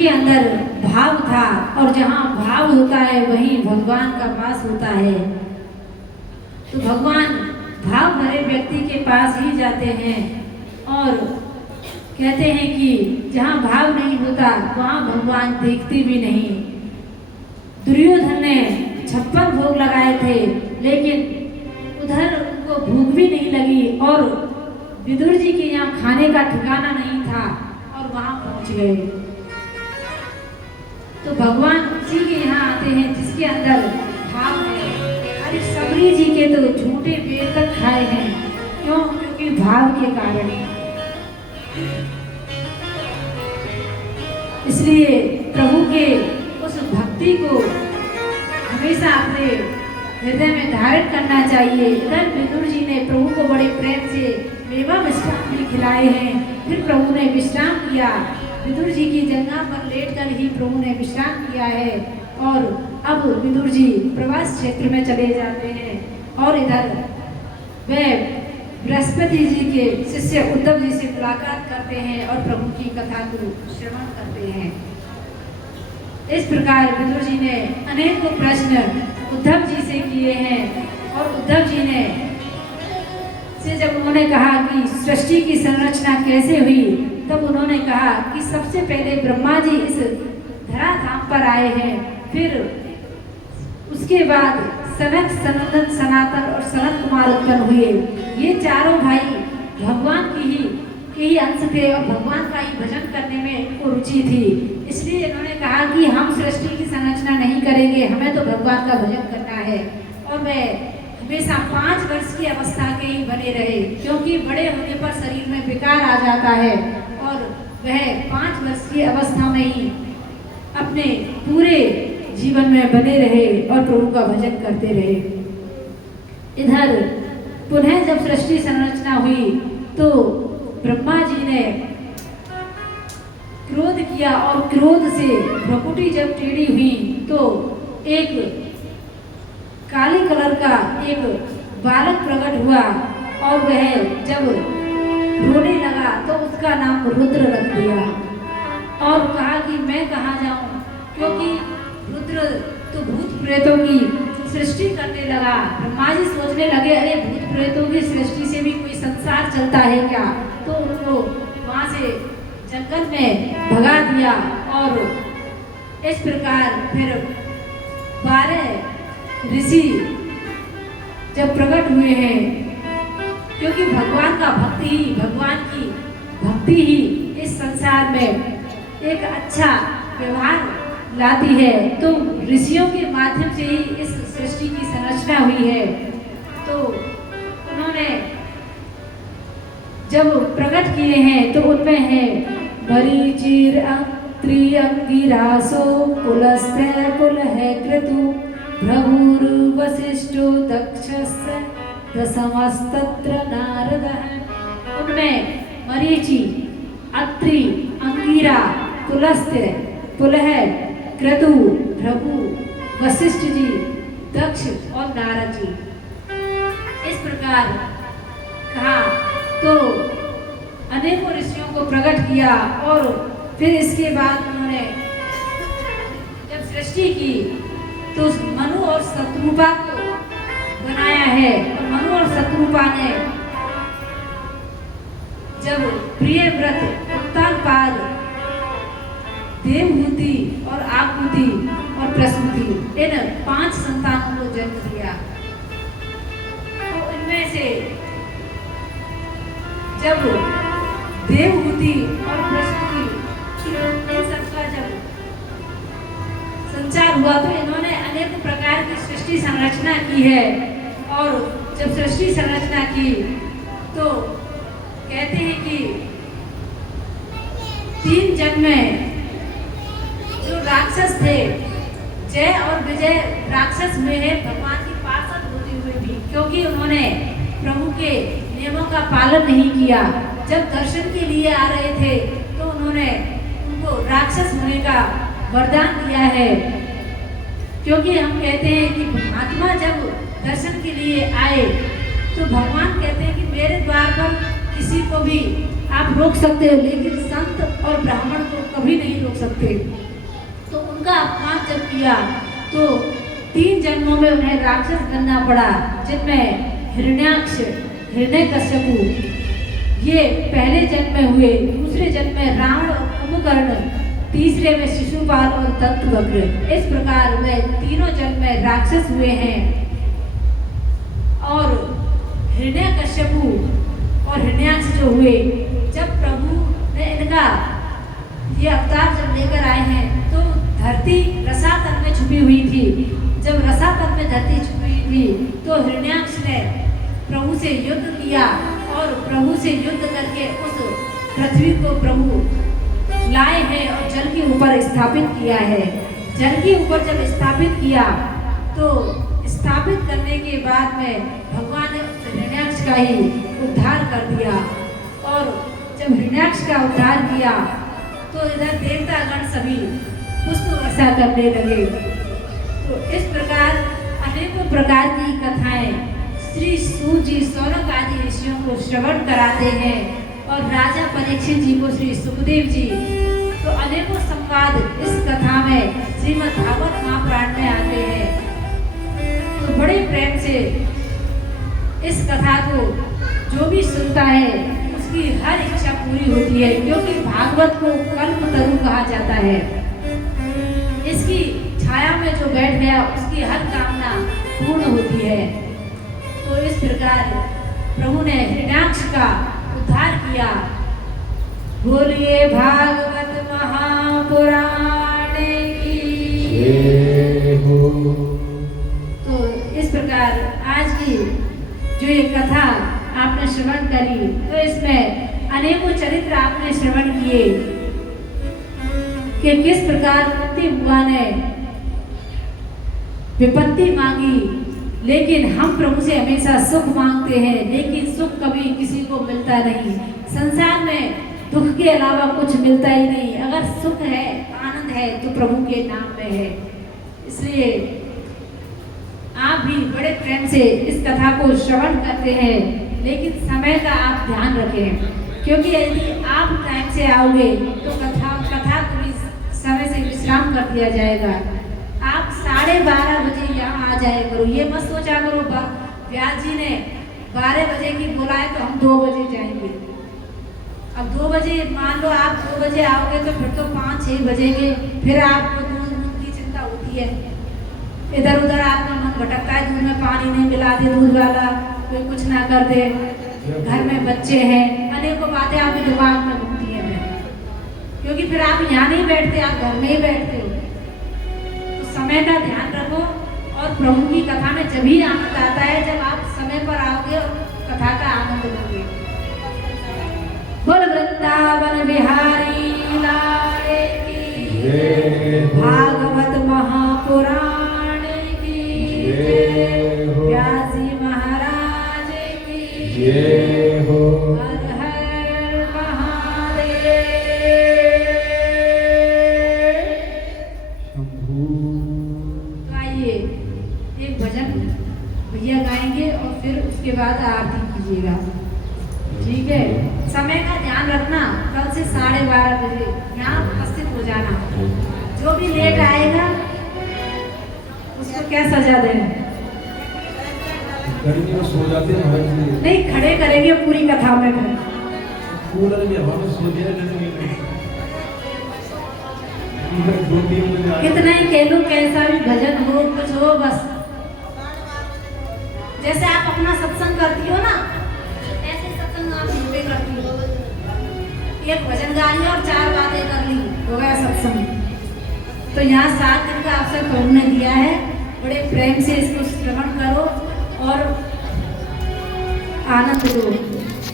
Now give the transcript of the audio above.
उनके अंदर भाव था, और जहाँ भाव होता है वहीं भगवान का वास होता है। तो भगवान भाव भरे व्यक्ति के पास ही जाते हैं, और कहते हैं कि जहाँ भाव नहीं होता वहाँ भगवान देखते भी नहीं। दुर्योधन ने 56 भोग लगाए थे, लेकिन उधर उनको भूख भी नहीं लगी, और विदुर जी के यहाँ खाने का ठिकाना नहीं था, और वहाँ पहुँच गए। तो भगवान उसी के यहाँ आते हैं जिसके अंदर भाव है। अरे सबरी जी के तो झूठे बेर तक खाए हैं, क्यों? क्योंकि भाव के कारण। इसलिए प्रभु के उस भक्ति को हमेशा अपने हृदय में धारण करना चाहिए। इधर विदुर जी ने प्रभु को बड़े प्रेम से मेवा मिष्ठान भी खिलाए हैं, फिर प्रभु ने विश्राम किया। विदुर जी की जंघा पर लेटकर ही प्रभु ने विश्राम किया है, और अब विदुर जी प्रवास क्षेत्र में चले जाते हैं, और इधर वे बृहस्पति जी के शिष्य उद्धव जी से मुलाकात करते हैं और प्रभु की कथा को श्रवण करते हैं। इस प्रकार विदुर जी ने अनेक प्रश्न उद्धव जी से किए हैं, और उद्धव जी ने जब उन्होंने कहा कि सृष्टि की संरचना कैसे हुई, तब उन्होंने कहा कि सबसे पहले ब्रह्मा जी इस धराधाम पर आए हैं, फिर उसके बाद सनक, सनंदन, सनातन और सनत कुमार उत्पन्न हुए। ये चारों भाई भगवान के ही अंश थे, और भगवान का ही भजन करने में इनको रुचि थी। इसलिए इन्होंने कहा कि हम सृष्टि की संरचना नहीं करेंगे, हमें तो भगवान का भजन करना है। और वे हमेशा 5 वर्ष की अवस्था के ही बने रहे, क्योंकि बड़े होने पर शरीर में विकार आ जाता है, और वह 5 वर्ष की अवस्था में ही अपने पूरे जीवन में बने रहे और प्रभु का भजन करते रहे। इधर पुनः जब सृष्टि संरचना हुई तो ब्रह्मा जी ने क्रोध किया, और क्रोध से भ्रकुटी जब टेढ़ी हुई तो एक काले कलर का एक बालक प्रकट हुआ, और वह जब रोने लगा तो उसका नाम रुद्र रख दिया, और कहा कि मैं कहाँ जाऊं, क्योंकि रुद्र तो भूत प्रेतों की सृष्टि करने लगा। ब्रह्मा जी सोचने लगे, अरे भूत प्रेतों की सृष्टि से भी कोई संसार चलता है क्या? तो उनको वहाँ से जंगल में भगा दिया, और इस प्रकार फिर 12 ऋषि जब प्रकट हुए हैं, क्योंकि भगवान का भगवान की भक्ति ही इस संसार में एक अच्छा व्यवहार लाती है, तो ऋषियों के माध्यम से ही इस सृष्टि की संरचना हुई है। तो उन्होंने जब प्रकट किए हैं तो उनमें है मरीचिर अंत्रि अंगिरासो पुलस्त्य पुलह क्रतु भ्रभुर वसिष्ठो दक्षस्य दशमस्तत्र नारदः। उनमें मरीचि, अत्रि, अंगिरा, पुलस्त्य, पुलह, क्रतु, भृगु, वशिष्ठ जी, दक्ष और नारद जी। इस प्रकार कहा तो अनेकों ऋषियों को प्रकट किया, और फिर इसके बाद उन्होंने जब सृष्टि की तो मनु और शत्रुपा को बनाया है, और मनु और शत्रुपा ने जब प्रिय व्रत, उत्तानपाद, देवहूति और आकुति और प्रसूति इन 5 संतानों को जन्म दिया। तो इनमें से जब देवहूति और प्रसूति इन सबका जब संचार हुआ तो इन्होंने अनेक प्रकार की सृष्टि संरचना की है, और जब सृष्टि संरचना की तो कहते हैं कि 3 जन्म में जो राक्षस थे, जय और विजय राक्षस हुए हैं भगवान की पार्षद होते हुए भी, क्योंकि उन्होंने प्रभु के नियमों का पालन नहीं किया। जब दर्शन के लिए आ रहे थे तो उन्होंने उनको राक्षस होने का वरदान दिया है, क्योंकि हम कहते हैं कि महात्मा जब दर्शन के लिए आए तो भगवान कहते हैं कि मेरे द्वार पर किसी को भी आप रोक सकते हो, लेकिन संत और ब्राह्मण को कभी नहीं रोक सकते। थे। तो उनका अपमान जब किया तो 3 जन्मों में उन्हें राक्षस बनना पड़ा, जिनमें हिरण्याक्ष, हिरण्यकश्यपु ये पहले जन्म में हुए, दूसरे जन्म में रावण और कुंभकर्ण, तीसरे में शिशुपाल और दंतवक्र। इस प्रकार वे तीनों जन्म में राक्षस हुए हैं। और हिरण्यकश्यपु और हिरण्याक्ष जो हुए, जब प्रभु ने इनका ये अवतार जब लेकर आए हैं तो धरती रसातल में छुपी हुई थी। जब रसातल में धरती छुपी हुई थी तो हिरण्याक्ष ने प्रभु से युद्ध किया और प्रभु से युद्ध करके उस पृथ्वी को प्रभु लाए हैं और जल के ऊपर स्थापित किया है। जल के ऊपर जब स्थापित किया तो स्थापित करने के बाद में भगवान ने हिरण्याक्ष का ही उद्धार कर दिया। और जब हिरण्याक्ष का उद्धार किया तो इधर देवतागण सभी पुष्प वर्षा करने लगे। तो इस प्रकार अनेकों प्रकार की कथाएं श्री सूत जी सौनक आदि ऋषियों को श्रवण कराते हैं और राजा परीक्षित जी को श्री सुखदेव जी। तो अनेकों संवाद इस कथा में श्रीमद् भागवत महापुराण में आते हैं। तो बड़े प्रेम से इस कथा को जो भी सुनता है उसकी हर इच्छा पूरी होती है, क्योंकि भागवत को कल्पतरु कहा जाता है। इसकी छाया में जो बैठ गया उसकी हर कामना पूर्ण होती है। तो इस प्रकार प्रभु ने हिरण्याक्ष का उद्धार किया। बोलिए भागवत महापुराण की जय हो। तो इस प्रकार आज की जो ये कथा आपने श्रवण करी, तो इसमें अनेकों चरित्र आपने श्रवण किए कि किस प्रकार कुंती बुआ ने विपत्ति मांगी, लेकिन हम प्रभु से हमेशा सुख मांगते हैं, लेकिन सुख कभी किसी को मिलता नहीं। संसार में दुख के अलावा कुछ मिलता ही नहीं। अगर सुख है, आनंद है तो प्रभु के नाम में है। इसलिए आप भी बड़े प्रेम से इस कथा को श्रवण करते हैं, लेकिन समय का आप ध्यान रखें, क्योंकि यदि आप टाइम से आओगे तो कथा को भी समय से विश्राम कर दिया जाएगा। आप 12:30 बजे यहाँ आ जाए करो। ये मत सोचा करो व्यास जी ने 12 बजे की बोला है तो हम 2 बजे जाएंगे। अब 2 बजे मान लो आप 2 बजे आओगे तो फिर तो 5-6 बजेंगे। फिर आपको दूध की चिंता होती है, इधर उधर आपका मन भटकता है, दूध में पानी नहीं मिला दे दूध वाला, कोई कुछ ना कर दे, घर में बच्चे हैं, अनेकों बातें आपके दिमाग में घूमती हैं। क्योंकि फिर आप यहाँ नहीं बैठते, आप घर में ही बैठते हो। तो समय का ध्यान रखो और प्रभु की कथा में जब ही आनंद आता है जब आप समय पर आओगे और कथा का आनंद लोगे। बोल वृंदावन बिहारी लाल की जय, भागवत महापुराण की जय, व्यास जी महाराज की जय हो। हर हर महादेव। तो आइए एक भजन भैया गाएंगे और फिर उसके बाद आरती कीजिएगा, ठीक है। समय का ध्यान रखना, कल से 12:30 बजे यहाँ उपस्थित हो जाना। जो भी लेट आएगा उसको क्या सजा दें? गर्मी में सो जाते हैं, नहीं, खड़े करेंगे पूरी कथा में। कूलर में हवा में सो दिया कितना ही कह लो, कैसा भी भजन हो, कुछ हो, बस जैसे आप अपना सत्संग करती हो ना, ऐसे सत्संग आप पे करती हो। एक भजन गा लिया और 4 बातें कर ली, हो गया सत्संग। तो यहाँ 7 दिन का अवसर प्रभु ने दिया है, बड़े प्रेम से इसको श्रवण करो और आनंद लो।